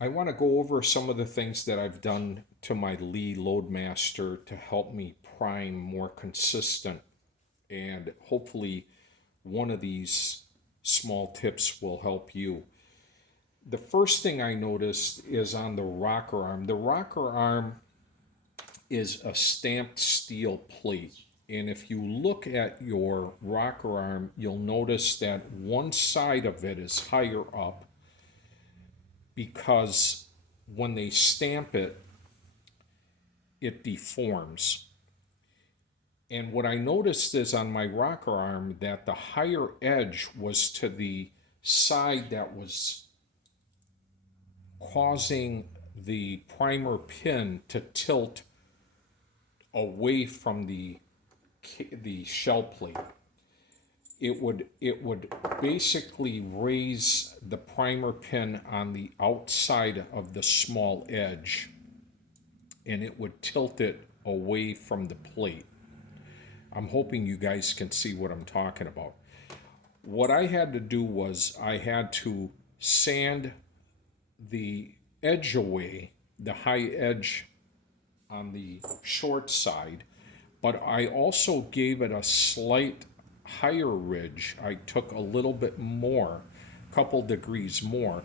I want to go over some of the things that I've done to my Lee Loadmaster to help me prime more consistent, and hopefully one of these small tips will help you. The first thing I noticed is on the rocker arm. The rocker arm is a stamped steel plate. And if you look at your rocker arm, you'll notice that one side of it is higher up because when they stamp it, it deforms. And what I noticed is on my rocker arm that the higher edge was to the side that was causing the primer pin to tilt away from the shell plate. It would basically raise the primer pin on the outside of the small edge, and it would tilt it away from the plate. I'm hoping you guys can see what I'm talking about. What I had to do was I had to sand the edge away, the high edge on the short side, but I also gave it a slight higher ridge. I took a little bit more, a couple degrees more,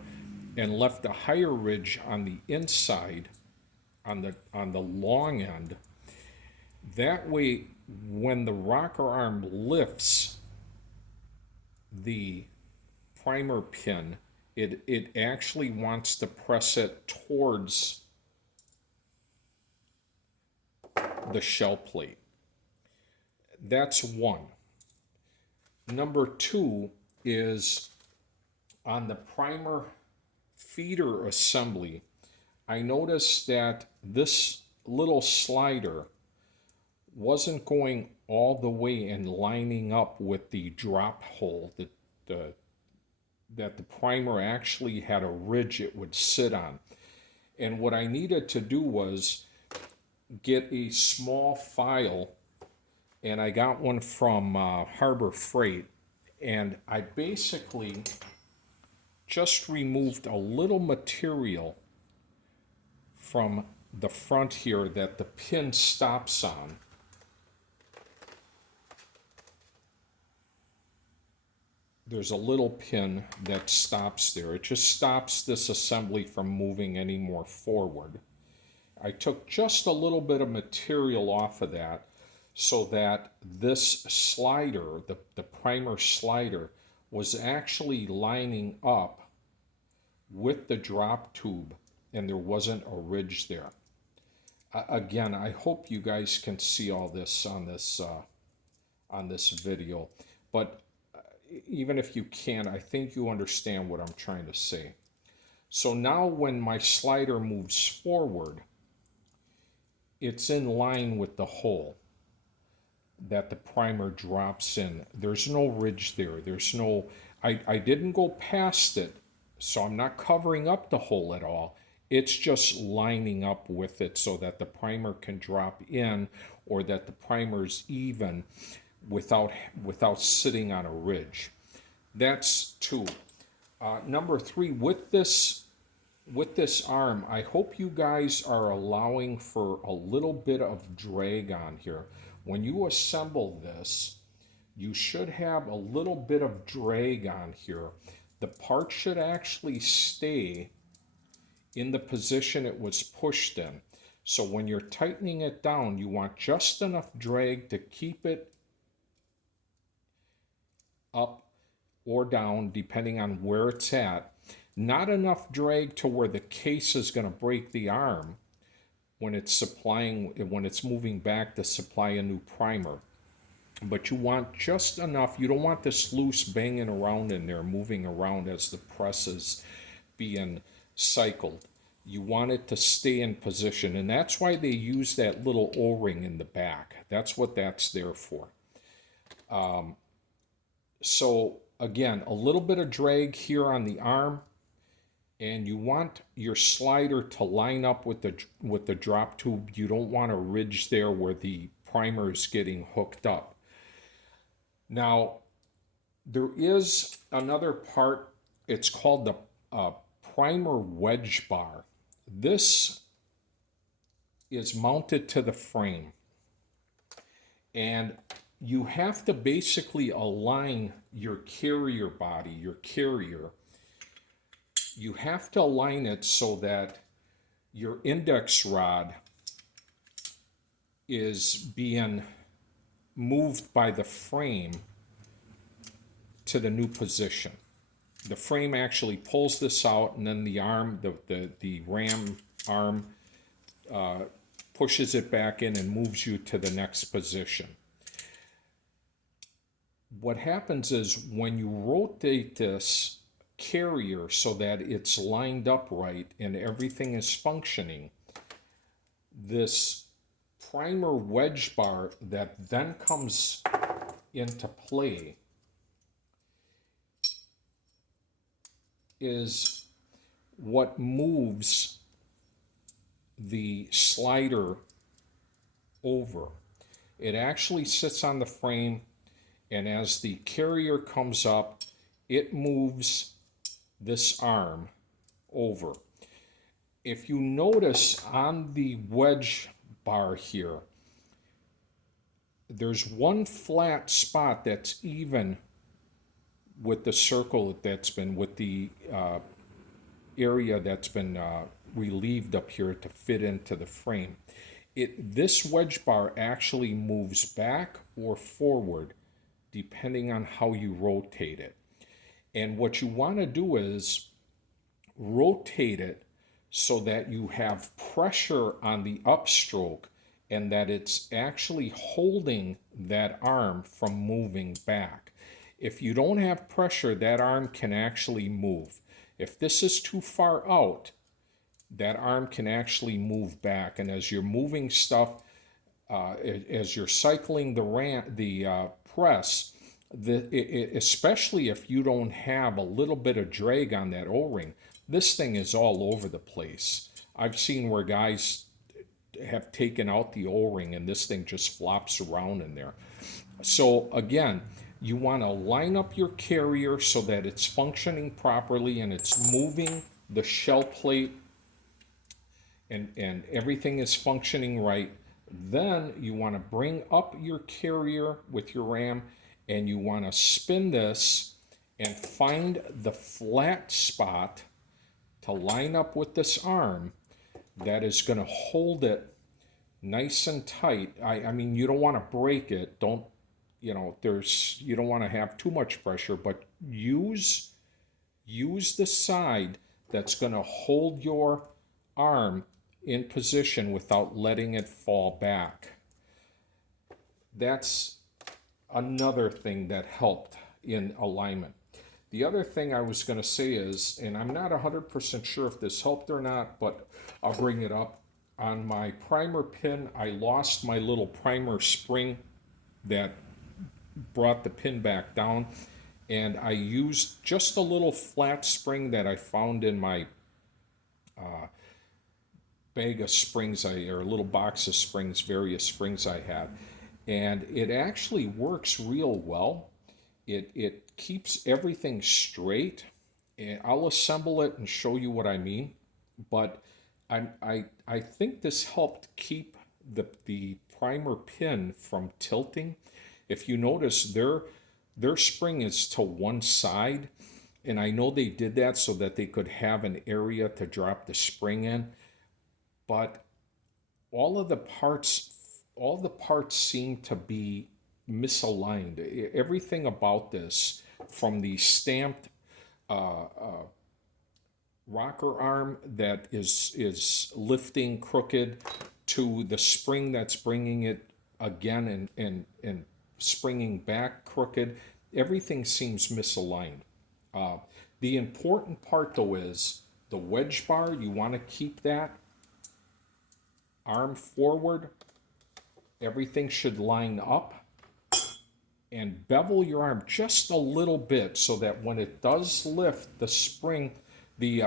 and left a higher ridge on the inside, on the long end. That way, when the rocker arm lifts the primer pin, it actually wants to press it towards the shell plate. That's one. Number two is on the primer feeder assembly. I noticed that this little slider wasn't going all the way and lining up with the drop hole that the primer actually had a ridge it would sit on. And what I needed to do was get a small file, and I got one from Harbor Freight, and I basically just removed a little material from the front here that the pin stops on. There's a little pin that stops there. It just stops this assembly from moving any more forward. I took just a little bit of material off of that so that this slider, the primer slider, was actually lining up with the drop tube, and there wasn't a ridge there. Again, I hope you guys can see all this on this video, but even if you can't, I think you understand what I'm trying to say. So now when my slider moves forward, it's in line with the hole that the primer drops in. There's no ridge there. There's no, I didn't go past it, so I'm not covering up the hole at all. It's just lining up with it so that the primer can drop in, or that the primer's even without sitting on a ridge. That's two. Number three, with this arm, I hope you guys are allowing for a little bit of drag on here. When you assemble this, you should have a little bit of drag on here. The part should actually stay in the position it was pushed in. So when you're tightening it down, you want just enough drag to keep it up or down, depending on where it's at. Not enough drag to where the case is going to break the arm when it's moving back to supply a new primer. But you want just enough. You don't want this loose banging around in there, moving around as the press is being cycled. You want it to stay in position, and that's why they use that little O-ring in the back. That's what that's there for. So again, a little bit of drag here on the arm, and you want your slider to line up with the drop tube. You don't want a ridge there where the primer is getting hooked up. Now, there is another part. It's called the primer wedge bar. This is mounted to the frame, and you have to basically align your carrier body, your carrier. You have to align it so that your index rod is being moved by the frame to the new position. The frame actually pulls this out, and then the arm, the ram arm, pushes it back in and moves you to the next position. What happens is when you rotate this carrier so that it's lined up right and everything is functioning, this primer wedge bar that then comes into play is what moves the slider over. It actually sits on the frame, and as the carrier comes up, it moves this arm over. If you notice on the wedge bar here, there's one flat spot that's even with the circle that's been, with the area that's been relieved up here to fit into the frame. This wedge bar actually moves back or forward depending on how you rotate it. And what you want to do is rotate it so that you have pressure on the upstroke and that it's actually holding that arm from moving back. If you don't have pressure, that arm can actually move. If this is too far out, that arm can actually move back. And as you're moving stuff, as you're cycling the press, especially if you don't have a little bit of drag on that O-ring, this thing is all over the place. I've seen where guys have taken out the O-ring and this thing just flops around in there. So again, you want to line up your carrier so that it's functioning properly and it's moving the shell plate and everything is functioning right. Then you want to bring up your carrier with your ram and you want to spin this and find the flat spot to line up with this arm that is going to hold it nice and tight. I mean, you don't want to break it. Don't, you don't want to have too much pressure, but use the side that's going to hold your arm in position without letting it fall back. That's another thing that helped in alignment. The other thing I was going to say is, and I'm not 100% sure if this helped or not, but I'll bring it up. On my primer pin, I lost my little primer spring that brought the pin back down, and I used just a little flat spring that I found in my bag of springs, or a little box of springs, various springs I had, and it actually works real well. It keeps everything straight, and I'll assemble it and show you what I mean. But I think this helped keep the primer pin from tilting. If you notice, their spring is to one side, and I know they did that so that they could have an area to drop the spring in. But all the parts seem to be misaligned. Everything about this, from the stamped rocker arm that is lifting crooked to the spring that's bringing it again and springing back crooked, everything seems misaligned. The important part though is the wedge bar. You want to keep that arm forward. Everything should line up, and bevel your arm just a little bit so that when it does lift the spring, the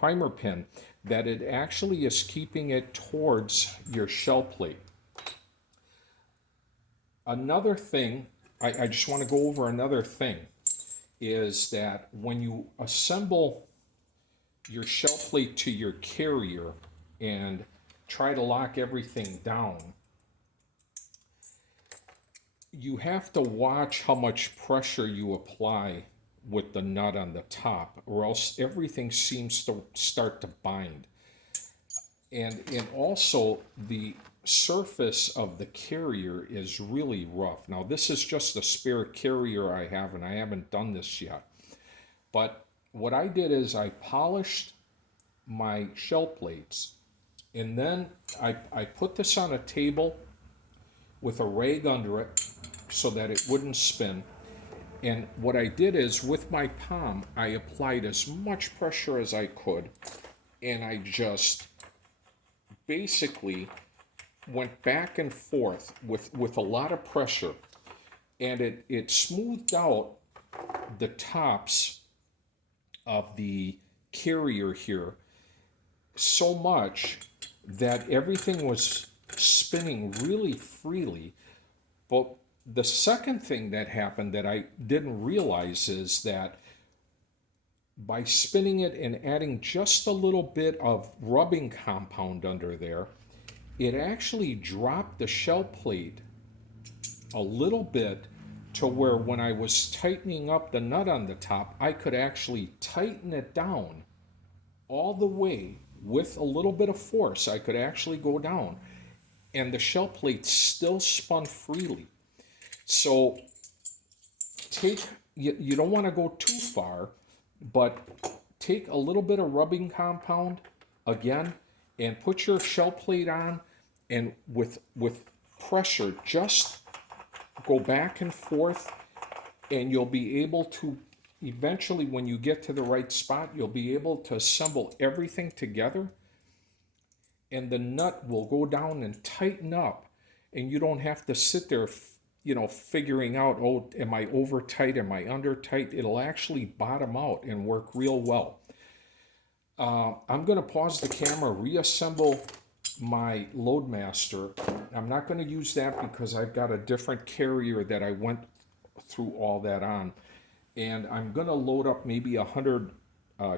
primer pin, that it actually is keeping it towards your shell plate. Another thing, I just want to go over another thing, is that when you assemble your shell plate to your carrier and try to lock everything down, you have to watch how much pressure you apply with the nut on the top, or else everything seems to start to bind. And also the surface of the carrier is really rough. Now this is just a spare carrier I have, and I haven't done this yet. But what I did is I polished my shell plates, and then I put this on a table with a rag under it so that it wouldn't spin. And what I did is with my palm, I applied as much pressure as I could, and I just basically went back and forth with a lot of pressure, and it smoothed out the tops of the carrier here so much that everything was spinning really freely. But the second thing that happened that I didn't realize is that by spinning it and adding just a little bit of rubbing compound under there, it actually dropped the shell plate a little bit to where when I was tightening up the nut on the top, I could actually tighten it down all the way with a little bit of force. I could actually go down, and the shell plate still spun freely. So you don't want to go too far, but take a little bit of rubbing compound again and put your shell plate on, and with pressure just go back and forth, and you'll be able to eventually, when you get to the right spot, you'll be able to assemble everything together, and the nut will go down and tighten up, and you don't have to sit there figuring out, oh, am I over tight, am I under tight. It'll actually bottom out and work real well. I'm going to pause the camera, reassemble my Loadmaster. I'm not going to use that because I've got a different carrier that I went through all that on. And I'm going to load up maybe 100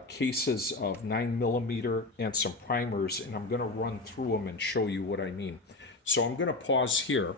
cases of 9mm and some primers, and I'm going to run through them and show you what I mean. So I'm going to pause here.